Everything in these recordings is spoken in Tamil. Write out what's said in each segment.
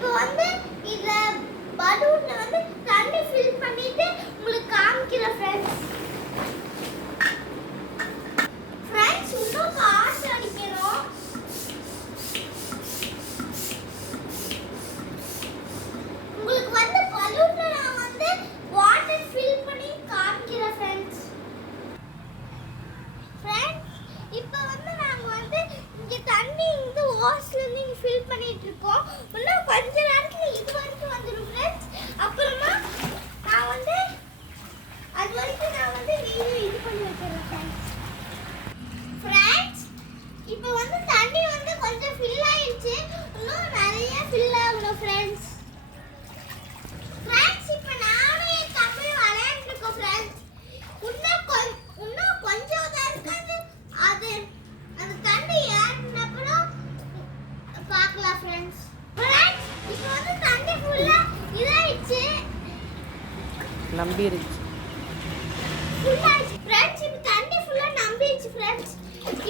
இப்போ வந்து இத பலூன்ல வந்து தண்ணி ஃபில் பண்ணிட்டு உங்களுக்கு காமிக்கிறேன் ஃப்ரெண்ட்ஸ். ஃப்ரெண்ட்ஸ் இன்னும் காசு அடிக்கிறோம். உங்களுக்கு வந்து பலூன்ல நான் வந்து வாட்டர் ஃபில் பண்ணி காமிக்கிறேன் ஃப்ரெண்ட்ஸ். ஃப்ரெண்ட்ஸ் இப்போ வந்து நாங்க வந்து இங்க தண்ணி இந்த ஓஸ்ல இருந்து ஃபில் பண்ணிட்டு இருக்கோம். இன்னும் கொஞ்ச நேரத்துல இது வரைக்கும் வந்துரும் ஃப்ரெண்ட்ஸ். அப்புறமா நான் வந்து அது வரைக்கும் நான் வந்து வீடியோ இது பண்ணி வைக்கிறேன் ஃப்ரெண்ட்ஸ். ஃப்ரெண்ட்ஸ் இப்போ வந்து தண்ணி வந்து கொஞ்சம் ஃபில் ஆயிடுச்சு. இன்னும் நிறைய ஃபில் ஆகணும் ஃப்ரெண்ட்ஸ். ஃப்ரெண்ட்ஸ் இப்போ நானும் என் தம்பி விளையாடிட்டு இருக்கோம் ஃப்ரெண்ட்ஸ். இன்னும் கொஞ்சம் தான் இருக்காது. அது அந்த தண்ணி ஏறினப்புறம் பார்க்கலாம் ஃப்ரெண்ட்ஸ். ஃப்ரெண்ட்ஸ் இப்போ வந்து தண்ணி ஃபுல்லா இதாயிடுச்சு. நம்பிருச்சு. ஃபுல்லாயிடுச்சு ஃப்ரெண்ட்ஸ். இப்போ தண்ணி ஃபுல்லா நம்பிடுச்சு ஃப்ரெண்ட்ஸ்.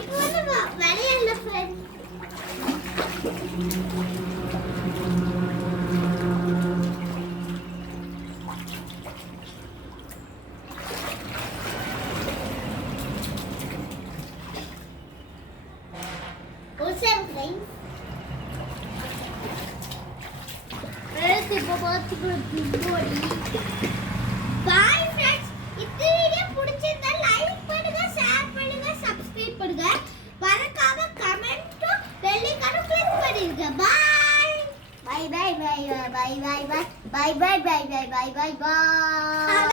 இப்போ வந்து விளையாடல friends. Let's see, Baba, to go to the body.